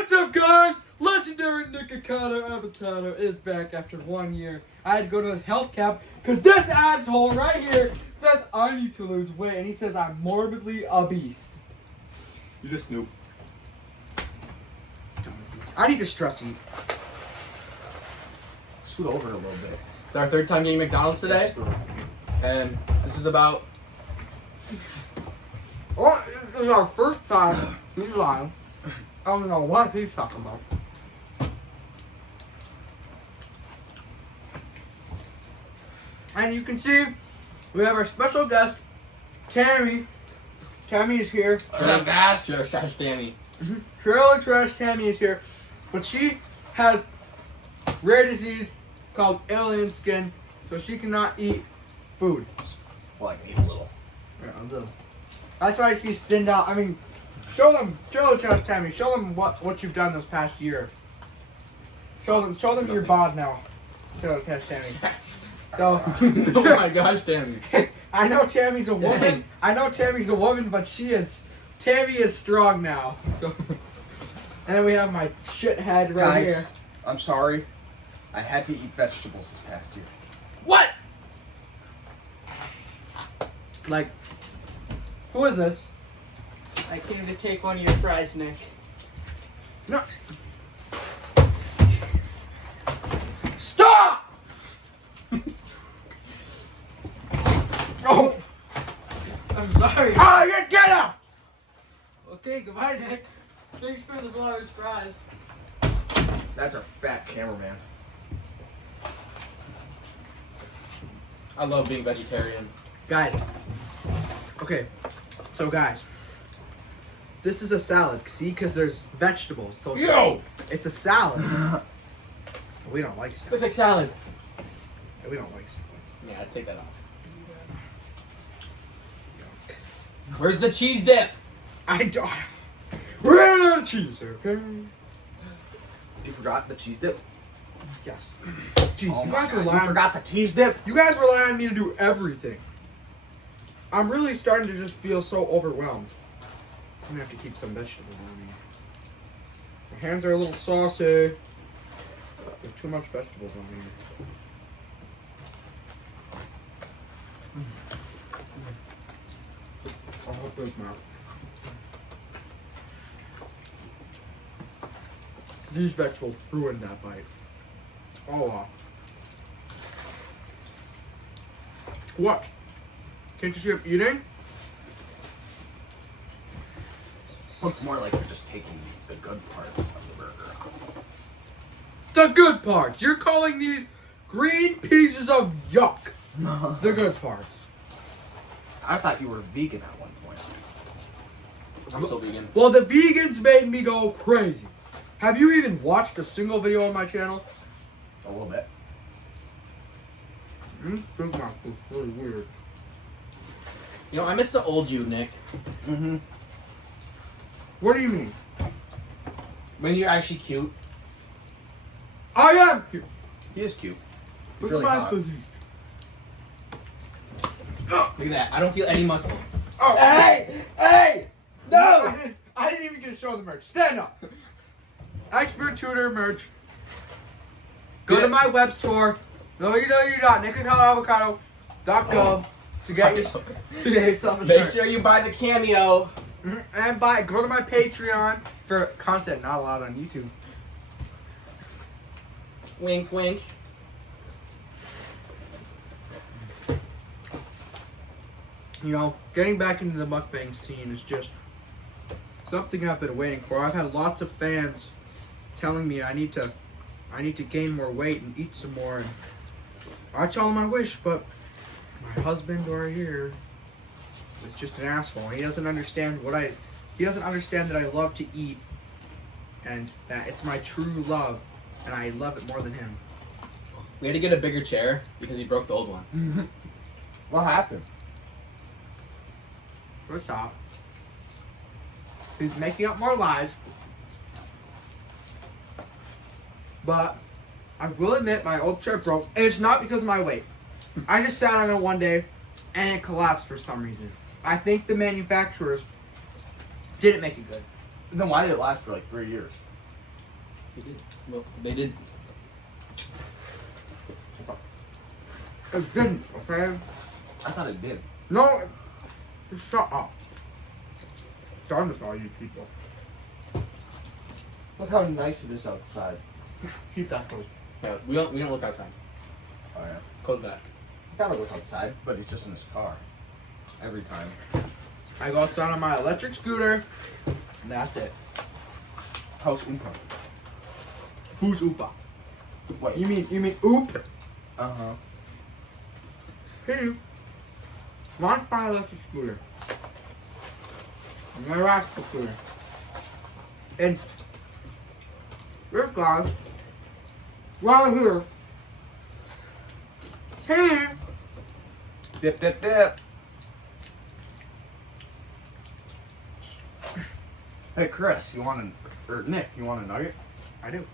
What's up, guys? Legendary Nikocado Avocado is back after 1 year. I had to go to the health cap because this asshole right here says I need to lose weight, and he says I'm morbidly obese. You just noob. I need to stress eat. Scoot over a little bit. It's our third time eating McDonald's today, and this is about. Oh, this is our first time. He's lying. I don't know what he's talking about. And you can see we have our special guest, Tammy. Tammy is here. Trash Tammy. Trailer Trash Tammy is here. But she has rare disease called alien skin, so she cannot eat food. Well, I can eat a little. Yeah, a little. That's why she's thinned out. I mean, show them Trash Tammy. Show them what you've done this past year. Show them your bod now. Trailer Trash Tammy. So, Oh my gosh, Tammy. I know Tammy's a woman. Dang. I know Tammy's a woman, but Tammy is strong now. So, and then we have my shithead right here. Guys, I'm sorry. I had to eat vegetables this past year. What? Like, who is this? I came to take one of your fries, Nick. No. Stop! Oh! I'm sorry. Oh, you get up! Okay, goodbye, Nick. Thanks for the large fries. That's a fat cameraman. I love being vegetarian. Guys. Okay. So, guys. This is a salad. See? Because there's vegetables. So it's a salad. We don't like salad. Looks like salad. We don't like salads. Yeah, I'd take that off. Where's the cheese dip? I don't. Ran out of cheese, okay? You forgot the cheese dip? Yes. Jeez, Oh you my guys God, rely you on forgot the cheese dip? You guys rely on me to do everything. I'm really starting to just feel so overwhelmed. I'm gonna have to keep some vegetables on me. My hands are a little saucy. There's too much vegetables on here. I'll help with my. These vegetables ruined that bite. All off. What? Can't you see I'm eating? Looks more like you're just taking the good parts of the burger off. The good parts. You're calling these green pieces of yuck. The good parts. I thought you were vegan at one point. I'm still vegan. Well, the vegans made me go crazy. Have you even watched a single video on my channel? A little bit. Big Mac was really weird. You know, I miss the old you, Nick. Mm-hmm. What do you mean? When you're actually cute. I am cute. He is cute. Look really at my hot. physique. Look at that. I don't feel any muscle. Oh. Hey! Hey! No! I didn't even get to show the merch. Stand up. Expert Tutor merch. Go to my web store, www.nicotalavocado.gov to get yourself a Make shirt. sure you buy the cameo. And go to my Patreon for content not allowed on YouTube. Wink, wink. You know, getting back into the mukbang scene is just something I've been waiting for. I've had lots of fans telling me I need to gain more weight and eat some more, and I tell them I wish, but my husband right here is just an asshole. He doesn't understand he doesn't understand that I love to eat and that it's my true love and I love it more than him. We had to get a bigger chair because he broke the old one. What happened? First off, he's making up more lies. But I will admit my old chair broke, and it's not because of my weight. I just sat on it one day, and it collapsed for some reason. I think the manufacturers didn't make it good. Then why did it last for like 3 years? He did. Well, they did. It didn't, okay? I thought it did. No, shut up. Darn with all you people. Look how nice it is outside. Keep that close. Yeah, we don't look outside. Oh yeah. Close that. I gotta look outside, but he's just in his car. Every time. I go outside on my electric scooter, and that's it. How's Oompa? Who's Oopa? Wait. You mean Oop? Uh-huh. Hey, launch my electric scooter. My rascal scooter. And this guy, right here, he Dip, dip, dip. Hey, Chris, you want or Nick, you want a nugget? I do.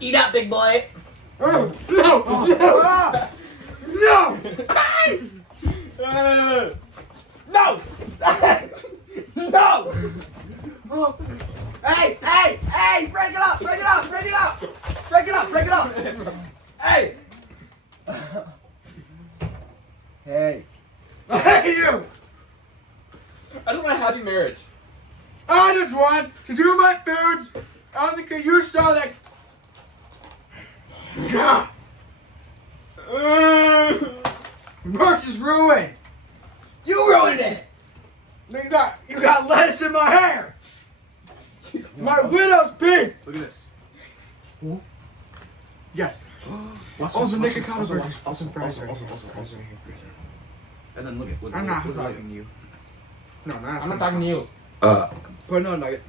Eat up, big boy. Oh, no! No! No! No! Hey! Hey! Hey! Break it up! Break it up! Break it up! Break it up! Break it up! Hey! Hey. Hey, you! I just want a happy marriage. I just want to do my foods on the you saw that. God. Merch is ruined. You ruined it! You got lettuce in my hair. My widow's pig. Look at this. Yes. Watch Also, this, Nick watch and this, Connor also, burgers. watch- also, Fries also, right also, here. also, Fries also. right here. And then look at I'm not look at talking to you. No, I'm not talking to you. Put another nugget.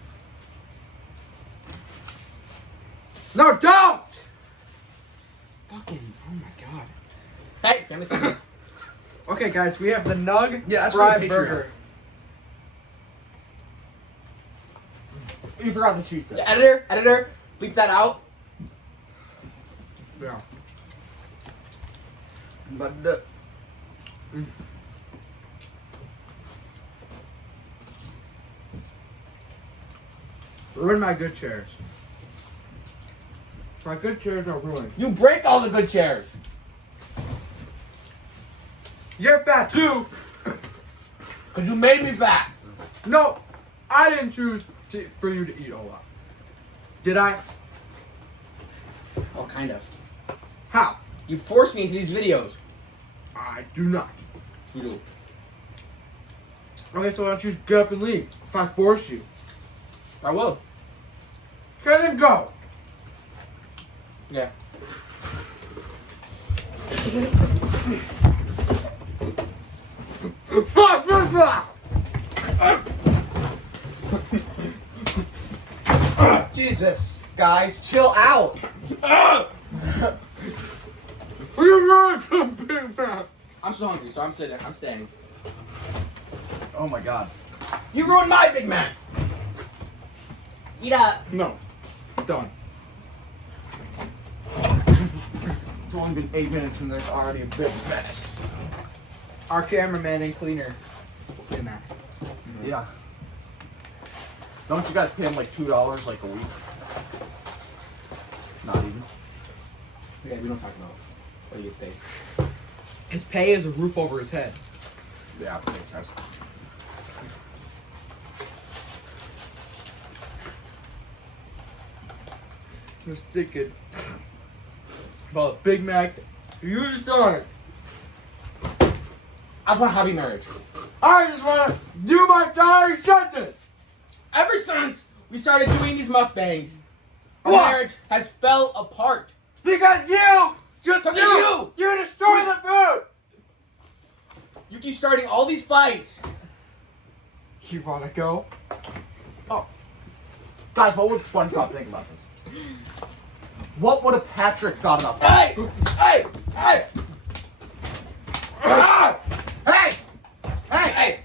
No, don't! Fucking, oh my god. Hey! Damn it. Okay, guys, we have the Nug Yeah, that's fried for the Patreon. burger. You forgot the cheese. Yeah, editor, leave that out. Yeah. But Ruin my good chairs. My good chairs are ruined. You break all the good chairs. You're fat too. Because you made me fat. No, I didn't choose for you to eat all that. Did I? Oh, kind of. How? You forced me into these videos. I do not. You do. Okay, so why don't you get up and leave? If I force you. I will. Okay, then go. Yeah. Jesus, guys, chill out. I'm so hungry, so I'm sitting. I'm standing. Oh my god. You ruined my Big Mac. Eat up. No. Done. It's only been 8 minutes and there's already a big mess. Our cameraman and cleaner. In that. Yeah. Don't you guys pay him like $2 like a week? Not even. Okay, we don't talk about what he gets paid. His pay is a roof over his head. Yeah, makes sense. Just thinking about a Big Mac. You start. I just want a happy marriage. I just want to do my daughter's sentence. Ever since we started doing these mukbangs, our What? marriage has fell apart. Because you just Because of you destroy the food. You keep starting all these fights. You want to go? Guys, what would SpongeBob think about this? What would a Patrick thought about this? Hey! Hey! Hey! Ah! Hey! Hey! Hey!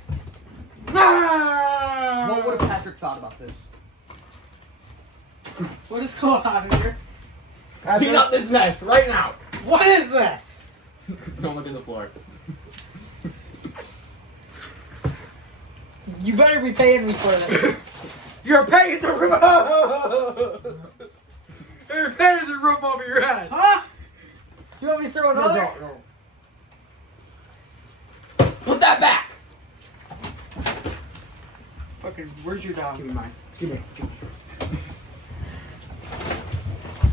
What would a Patrick thought about this? What is going on here? Clean up this mess right now. What is this? Don't look at the floor. You better be paying me for this. You're paying the roof. You're paying the roof over your head. Huh? You want me to throw another? No. Put that back. Fucking, where's your dog? Give me mine. Give me.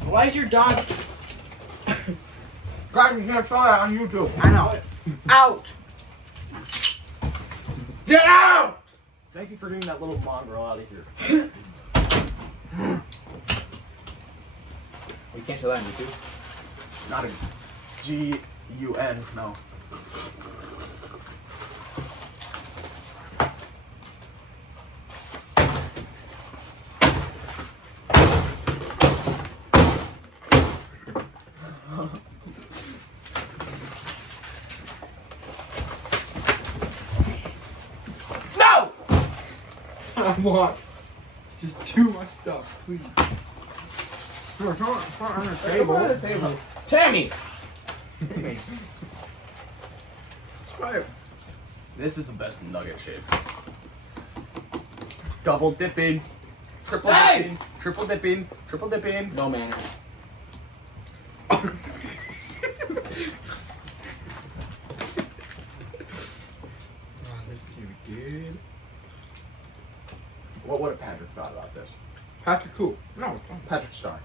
Why is your dog? Guys, you can't show that on YouTube. I know. Out. Get out. Thank you for getting that little mongrel out of here. We can't show that on YouTube. Not a G-U-N, no. No! I want. Just do my stuff, please. No, it's not on the table. Tammy! It's fine. This is the best nugget shape. Double dipping. Triple dipping. Triple dipping. Triple dipping. No man. This is gonna be good. What would have Patrick thought about this? Patrick, cool. No, it's fine. Patrick Starr.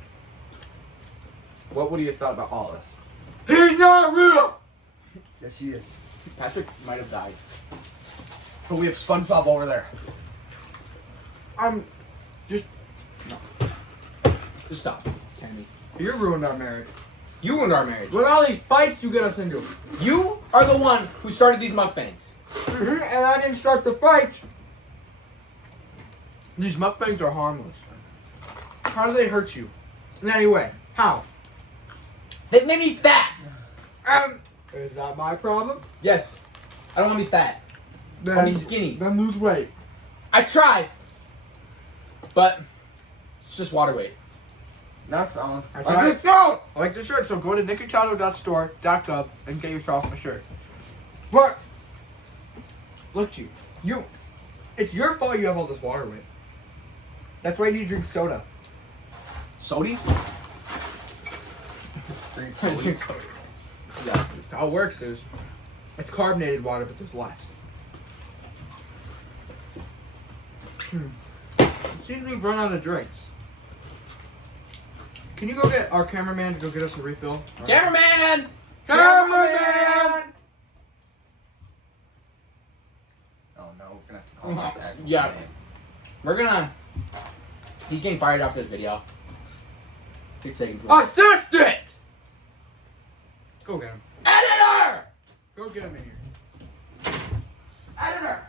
What would he have thought about all this? He's not real. Yes, he is. Patrick might have died. But we have SpongeBob over there. I'm Just stop, Tammy. You ruined our marriage. You ruined our marriage. With all these fights you get us into. You are the one who started these mukbangs. And I didn't start the fights. These mukbangs are harmless. How do they hurt you? In any way? How? They made me fat. Is that my problem? Yes. I don't want to be fat. I want to be skinny. Then lose weight. I tried. But it's just water weight. Not found. I tried. No! I like the shirt, so go to nicotado.store.gov and get yourself a shirt. But, look, it's your fault you have all this water weight. That's why you need to drink soda. Sodies? Drink sodies. Yeah, that's how it works. It's carbonated water, but there's less. It seems we've run out of drinks. Can you go get our cameraman to go get us a refill? Cameraman! Cameraman! Oh no, we're gonna have to call this actual Yeah. man. We're gonna... He's getting fired off this video. It's taking too long. Assistant! Go get him. Editor! Go get him in here. Editor!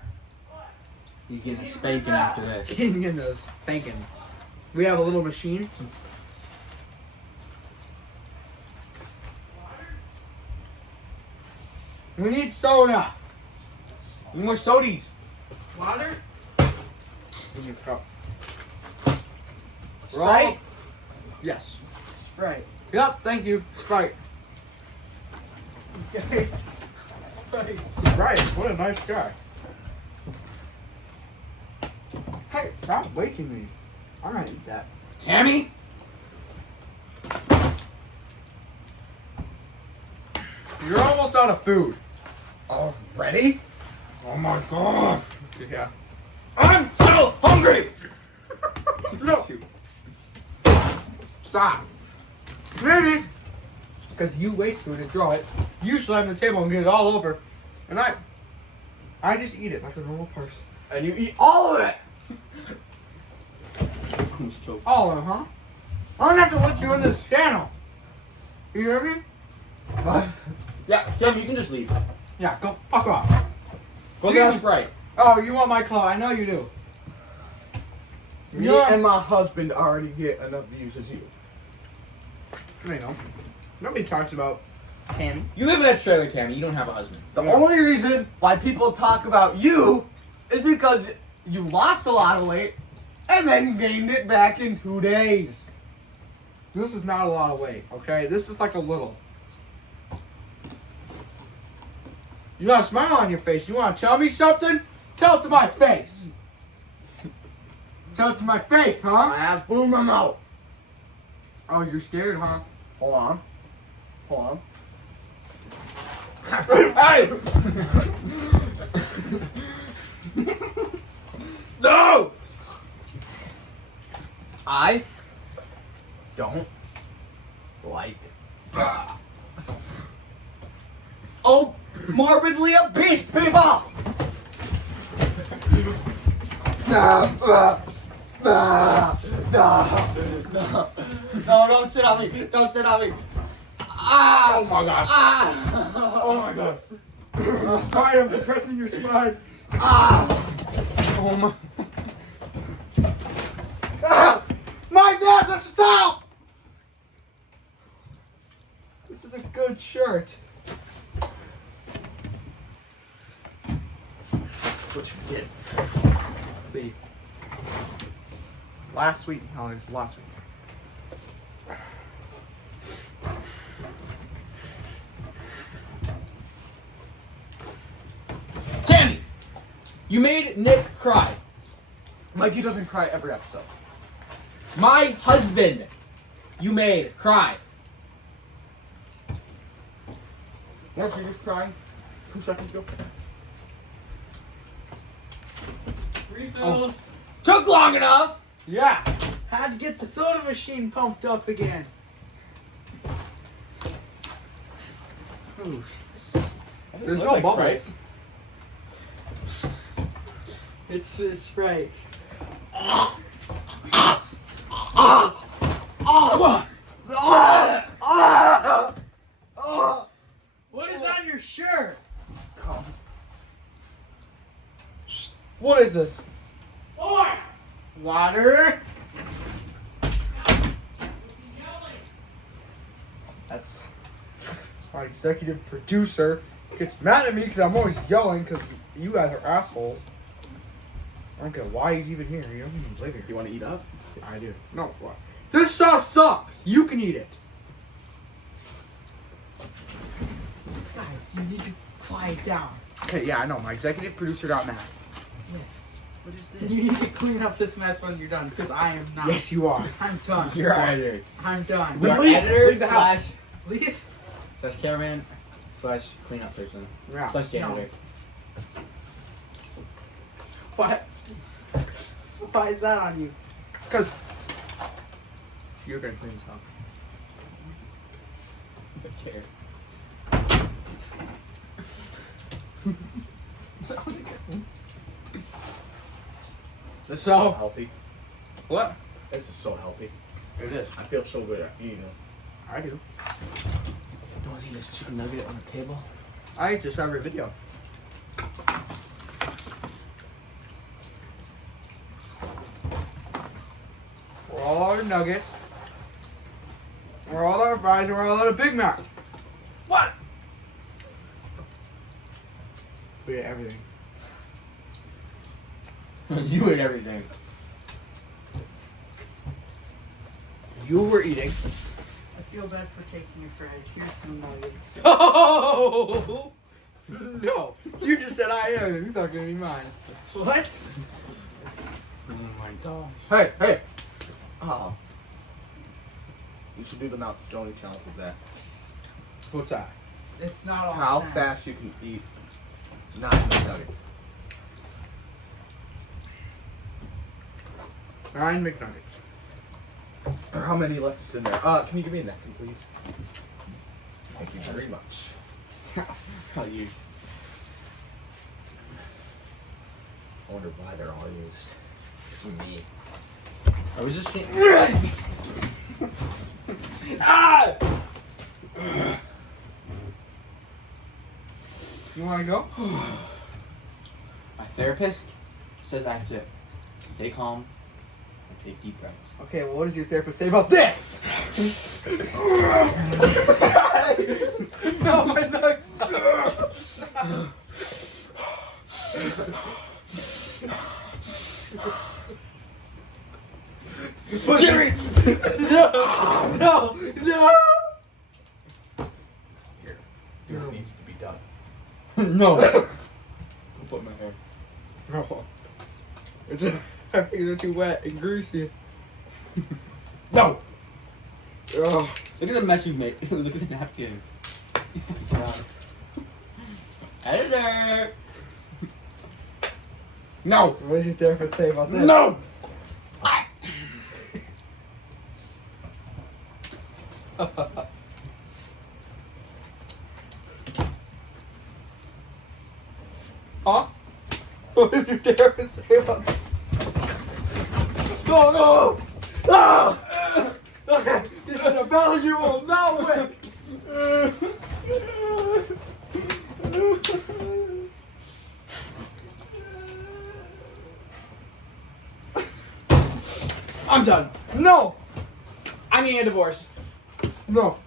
He's getting a spanking after this. He's getting those spanking. We have a little machine. We need soda. Need more sodies. Water? Give me a cup. Sprite? Yes. Sprite. Yep, thank you. Sprite. Okay. Sprite. Sprite, what a nice guy. Hey, stop wasting me. I'm gonna eat that. Tammy? You're almost out of food. Already? Oh my god. Yeah. I'm so hungry! No. Stop. Maybe. Because you waste food and throw it. You slam the table and get it all over. And I just eat it like a normal person. And you eat all of it! All of it, huh? I don't have to let you in this channel. You hear me? What? Yeah, Tammy, you can just leave. Yeah, go fuck off. Go get a Sprite. Oh, you want my clothes? I know you do. Me and my husband already get enough views as you. I know. Nobody talks about Tammy. You live in that trailer, Tammy. You don't have a husband. The only reason why people talk about you is because you lost a lot of weight and then gained it back in 2 days. This is not a lot of weight, okay? This is like a little. You got a smile on your face. You want to tell me something? Tell it to my face. Tell it to my face, I huh? have food in my mouth. Oh, you're scared, huh? Hold on. Hold on. Hey! No! I don't like morbidly obese people! No, don't sit on me. Don't sit on me. Ah! Oh my god. Ah! Oh my god. Your spine, I'm compressing your spine. Ah! Oh my. Ah! My dad, stop! This is a good shirt. What you did The last week? No, it was last week. Tammy, you made Nick cry. Mikey doesn't cry every episode. My husband, you made cry. Weren't you just crying 2 seconds ago? Refills. Took long enough. yeah. Had to get the soda machine pumped up again. Ooh. There's no bubbles. It's Sprite. What is on your shirt? What is this? Water. That's my executive producer gets mad at me because I'm always yelling because you guys are assholes. I don't get why he's even here. You don't even live here. You want to eat up? I do. No, what? This sauce sucks. You can eat it. Guys, you need to quiet down. Okay, yeah, I know. My executive producer got mad. Yes. What is this? You need to clean up this mess when you're done, because I am not. Yes, you are. I'm done. You're our editor. I'm done. We Our leave. editor Leave the house. Leave. slash cameraman slash cleanup person Yeah. slash janitor. What? Why is that on you? Because you're going to clean this up. The chair. This is So- so healthy. What? This is so healthy. It is. I feel so good after eating it. I do. You want to see this chicken nugget on the table? I eat this every video. We're all out of nuggets. We're all out of fries. We're all out of Big Mac. What? We ate everything. You ate everything. You were eating. I feel bad for taking your fries. Here's some nuggets. Oh no! You just said I ate everything. It's not gonna be mine. What? Oh my gosh. Hey, hey. Oh. You should do the mouth Sony challenge with that. What's that? It's not all. How time. fast you can eat 9 McNuggets. 9 McNuggets. Or how many left is in there? Can you give me a napkin, please? Thank you very much. I'll use. I wonder why they're all used. It's me. I was just saying. Ah! You wanna go? My therapist says I have to stay calm and take deep breaths. Okay, well, what does your therapist say about this? No, my nuts. Jimmy! No! Here. Do what needs to be done. No. Put my hair. No. It's a- My fingers are too wet and greasy. No. Oh. Look at the mess you've made. Look at the napkins. Editor! No. What does your therapist say about this? No. Huh? What does your therapist say about this? No, no! Ah! Okay, this is a battle you will not win! I'm done. No! I'm getting a divorce. No.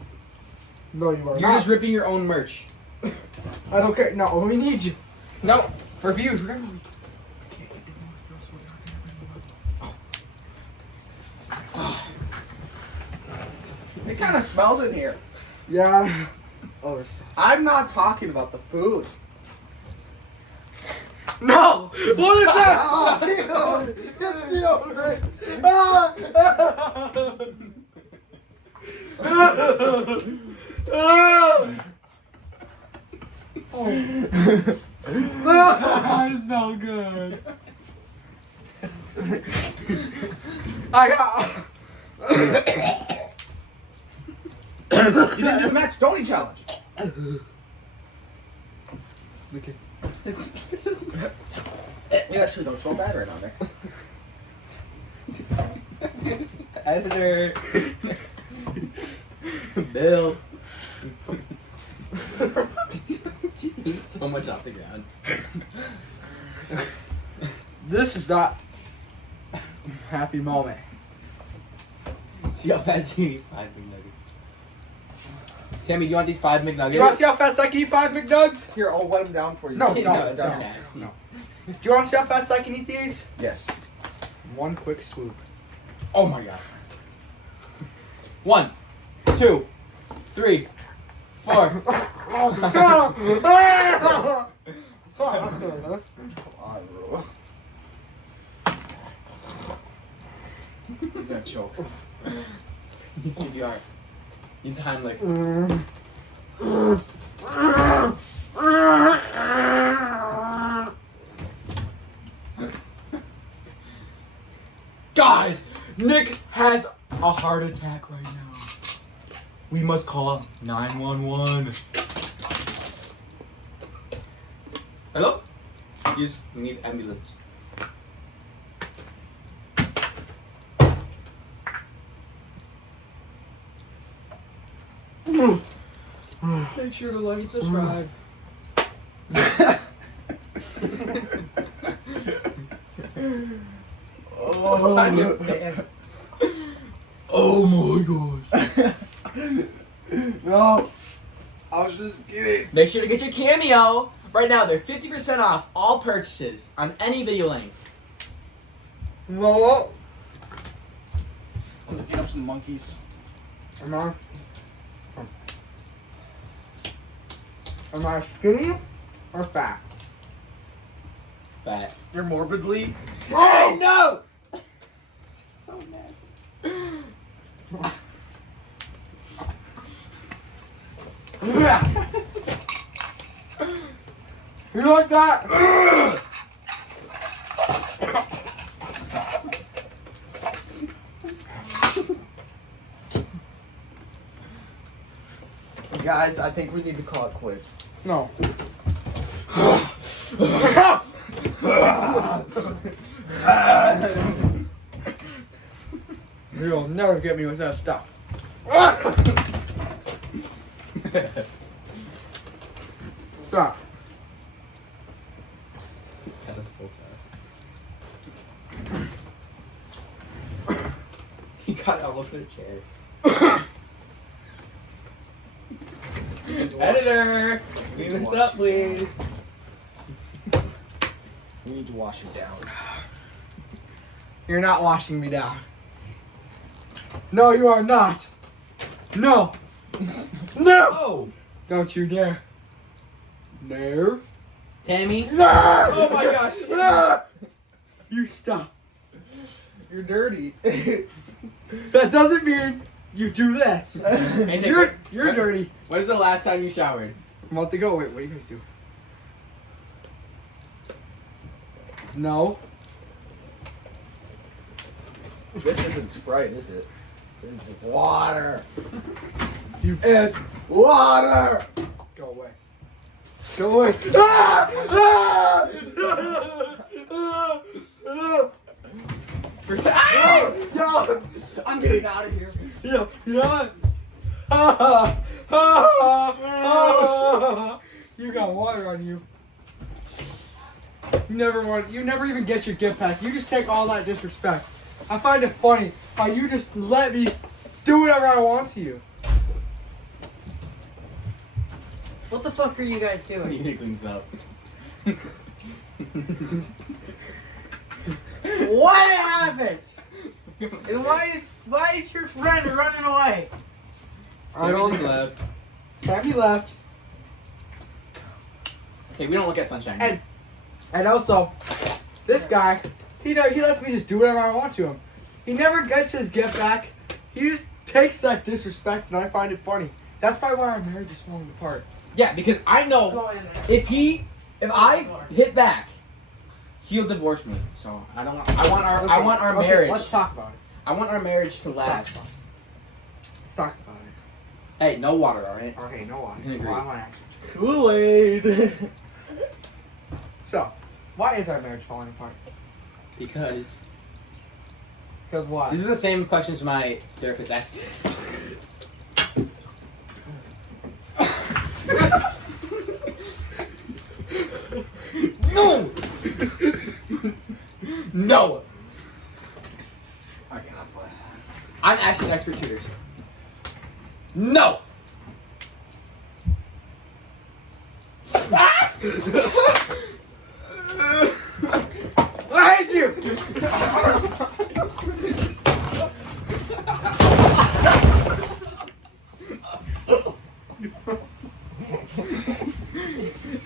No, you are You're not. just ripping your own merch. I don't care. No, we need you. No, for views. We're gonna... It kind of smells in here. Yeah. Oh, it's so... I'm not talking about the food. No! What is that? Deodorant! It's deodorant! I smell good. I got... You did the Matt Stoney challenge. Okay. You actually don't smell bad right now, Nick. Editor. Bill. She's eating so much off the ground. This is not a happy moment. See how fast you eat 5 McNuggets. Tammy, do you want these 5 McNuggets? Do you want to see how fast I can eat 5 McNuggets? Here, I'll wet them down for you. No, No, no, it's no, nasty. no. Do you want to see how fast I can eat these? Yes. One quick swoop. Oh my god. 1, 2, 3, 4. Come on, bro. He's gonna choke. He's CPR. He's Heimlich. Guys, Nick has a heart attack right now. We must call 911. Hello? Excuse, we need ambulance. Make sure to like and subscribe. Oh my gosh. No. I was just kidding. Make sure to get your cameo. Right now, they're 50% off all purchases on any video link. No. I'm looking up some monkeys. Am I skinny or fat? Fat. You're morbidly. Oh no! So nasty. You like that? Guys, I think we need to call it quits. No. You'll never get me with that stuff. Stop. That's so fast. He got all over the chair. Editor! Clean this up, please. We need to wash it down. You're not washing me down. No, you are not. No. No. Oh! Don't you dare. No. Tammy? No. Oh my gosh. No. You stop. You're dirty. That doesn't mean you do this. Hey, Nick, You're dirty. When is the last time you showered? A month ago. Wait, what do you guys do? No. This isn't Sprite, is it? It's water. It's water. Go away. Go away. No, I'm getting out of here. You know what? You got water on you. You never even get your gift pack. You just take all that disrespect. I find it funny how you just let me do whatever I want to you. What the fuck are you guys He doing? cleans up. What happened? And why is your friend running away? I don't left. Sammy left. Okay, we don't look at sunshine. And also, this guy, he lets me just do whatever I want to him. He never gets his gift back. He just takes that disrespect, and I find it funny. That's probably why our marriage is falling apart. Yeah, because I know Go in there. if I hit back, he'll divorce me. So I don't. I want our Okay, marriage. Let's talk about it. I want our marriage to last. Let's talk about it. Hey, no water, alright? Okay, no water. I can agree. Well, I want action. Kool-Aid. So, why is our marriage falling apart? Because Because why? these are the same questions my therapist asked you. No! No! Okay, I'll play. I'm actually an expert tutors. No! Ah! I hate you!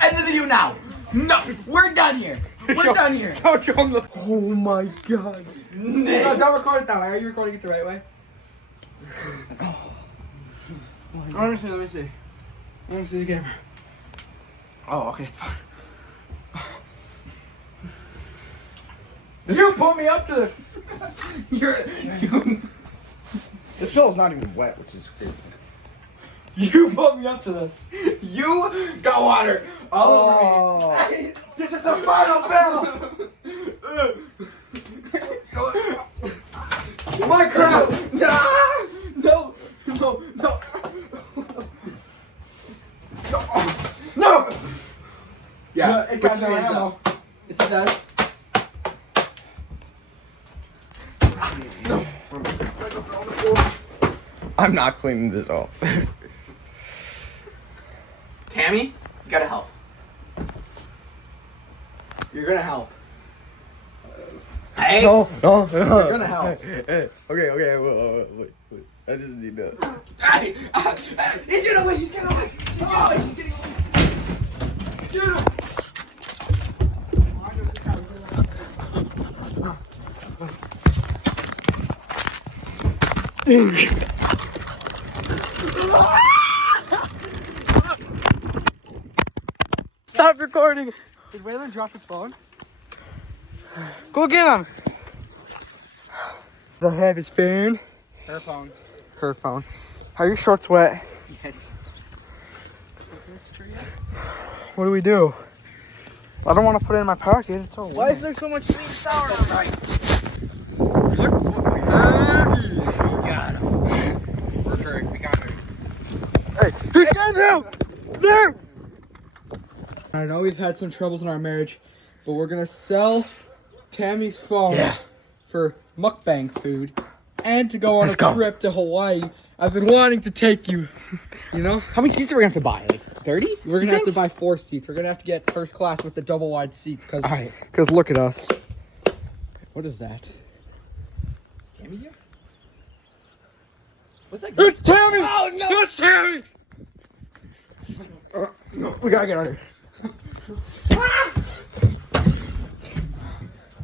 End the video now! No! We're done here! We're done here! Don't show him the... Oh my god. No, don't record it that way. Are you recording it the right way? Honestly, let me see. Let me see the camera. Oh, okay, it's fine. You put me up to this. This pillow's not even wet, which is crazy. You put me up to this. You got water all over me. This is the final bill. My crowd. No! No! No! No. Yeah, No, it got no ammo. Yes, it does. I'm not cleaning this off. Tammy, you gotta help. You're gonna help. Hey! No. You're gonna help. Okay, wait. I just need that. Hey! He's getting away! He's getting away! He's getting away! He's getting away! Get him! Stop recording. Did Waylon drop his phone? Go get him. Does I have his phone? Her phone. Her phone. Are your shorts wet? Yes. What do we do? I don't want to put it in my pocket. It's all Why wet. is there so much sweet and sour on my Look what we have here. Got him. We're correct. We got him. Hey, he got him! No! I know we've had some troubles in our marriage, but we're gonna sell Tammy's phone for mukbang food and to go on Let's a go. trip to Hawaii. I've been wanting to take you. You know? How many seats are we gonna have to buy? Like 30? We're gonna have to buy 4 seats. We're gonna have to get first class with the double wide seats because Alright. look at us. What is that? Is Tammy here? What's that? It's Tammy! Oh no! It's Tammy! No, we gotta get out of here.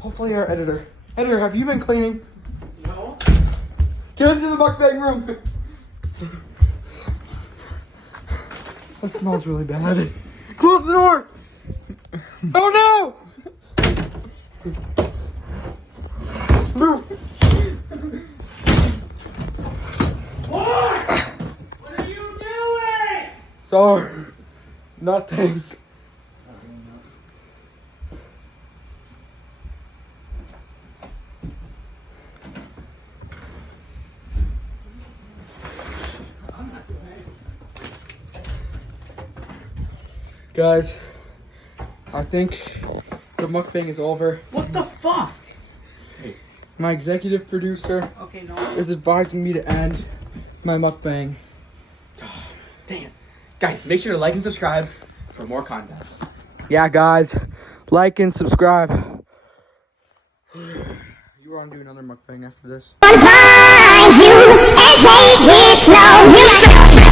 Hopefully our editor Editor, have you been cleaning? No. Get into the mukbang room. That smells really bad. Close the door. Oh no! What are you doing? Sorry. Nothing. Guys, I think the mukbang is over. What the fuck? My executive producer Okay, no. is advising me to end my mukbang. Dang it. Guys, make sure to like and subscribe for more content. Yeah, guys, like and subscribe. You want to do another mukbang after this? Find you and take it slow. You